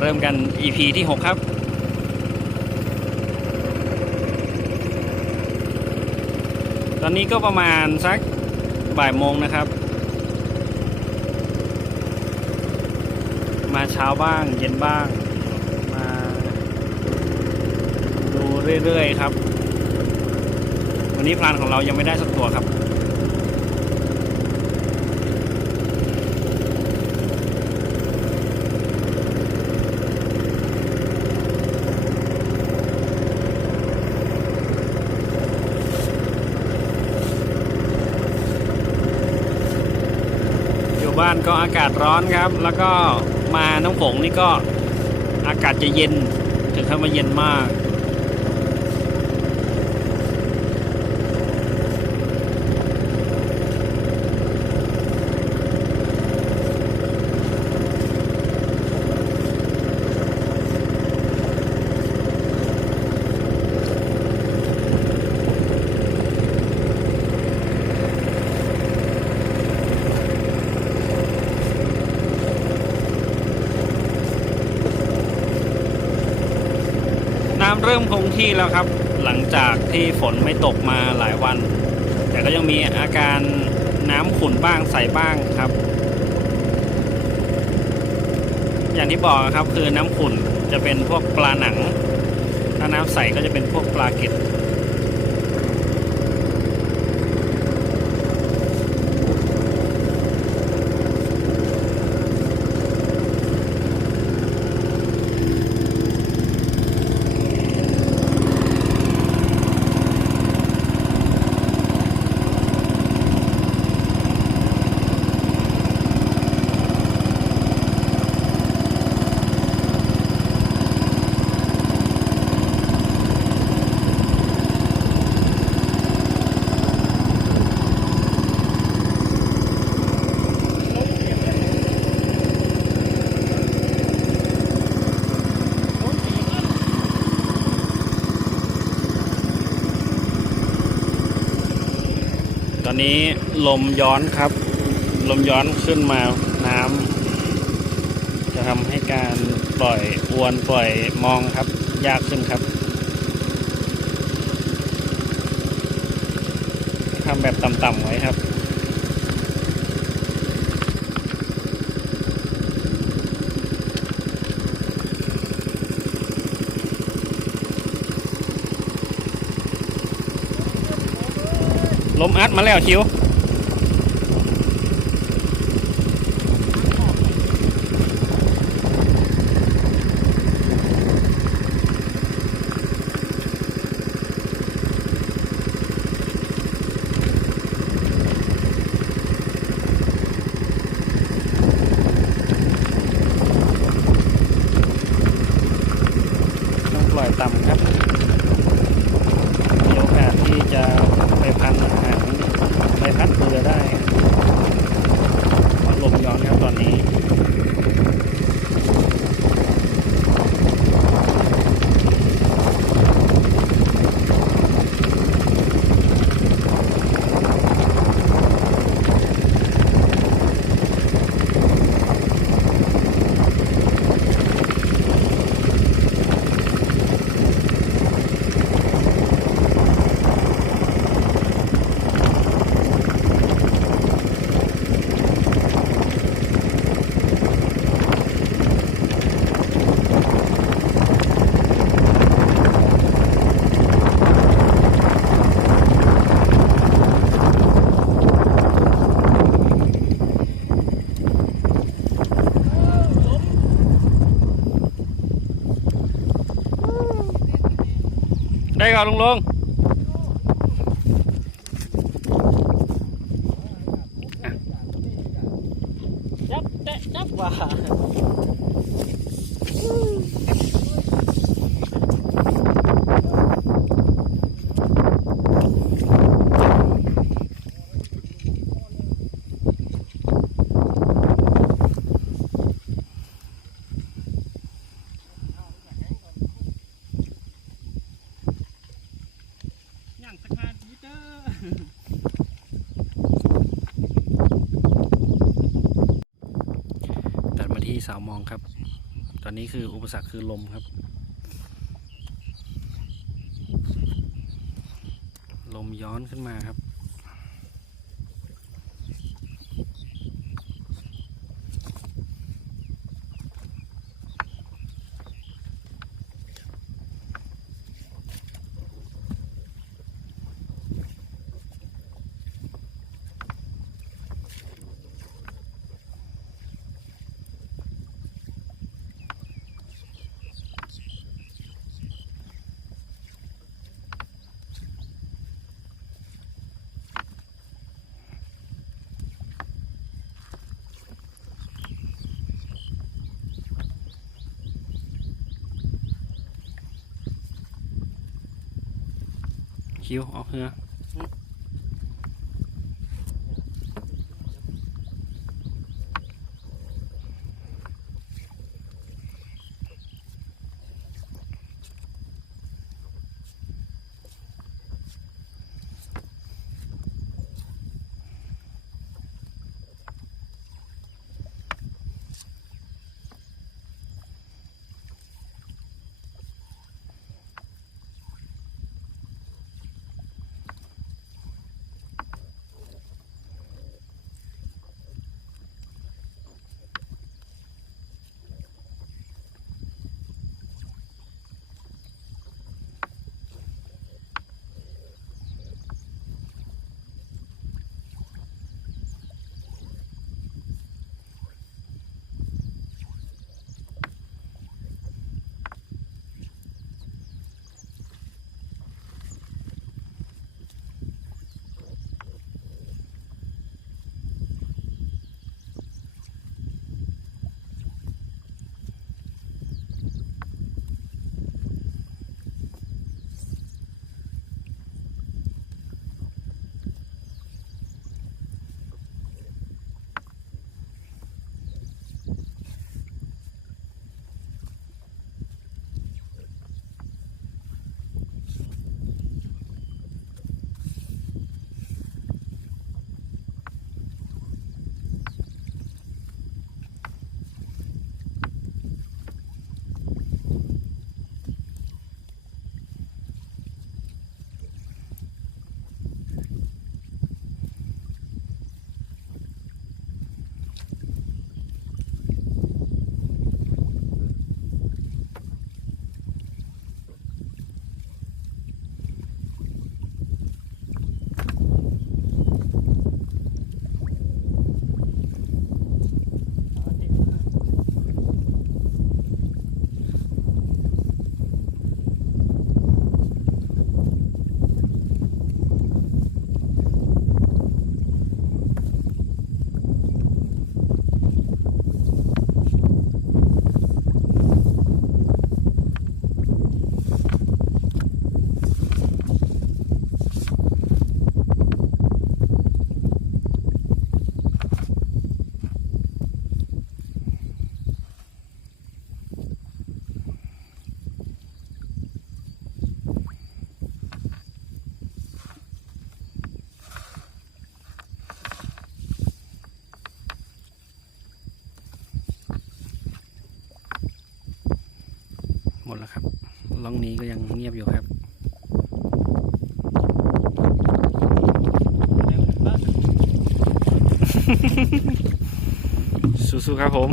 เริ่มกัน EP ที่ 6 ครับตอนนี้ก็ประมาณสักบ่ายโมงนะครับ มาเช้าบ้างเย็นบ้าง มาดูเรื่อยๆครับ วันนี้พลานของเรายังไม่ได้สักตัวครับ ก็อากาศร้อนครับ แล้วก็มาน้องผงนี่ก็อากาศจะเย็นถึงขั้นมาเย็นมากำเริ่มคงที่แล้วครับ หลังจากที่ฝนไม่ตกมาหลายวัน แต่ก็ยังมีอาการน้ำขุ่นบ้างใสบ้างครับ อย่างที่บอกครับคือน้ำขุ่นจะเป็นพวกปลาหนัง ถ้าน้ำใสก็จะเป็นพวกปลาเก็ด อนนี้ลมย้อนครับ ลมย้อนขึ้นมาน้ำจะทำให้การปล่อยอวนปล่อยมองครับ ยากขึ้นครับทำแบบต่ำๆไว้ครับ ลมอัดมาแล้วชิวต้องปล่อยต่ำครับมีโอกาสที่จะไปพันอาหารไปพัดเรือได้ลม ย้ อนครับลุงลงจับแตะจับว่าอย่างสักนาทีเตอตัดมาวมองครับ ตอนนี้คืออุปสรรคคือลมครับ ลมย้อนขึ้นมาครับ คิวออกเรือ ล่องนี้ก็ยังเงียบอยู่ครับสู้ๆครับผม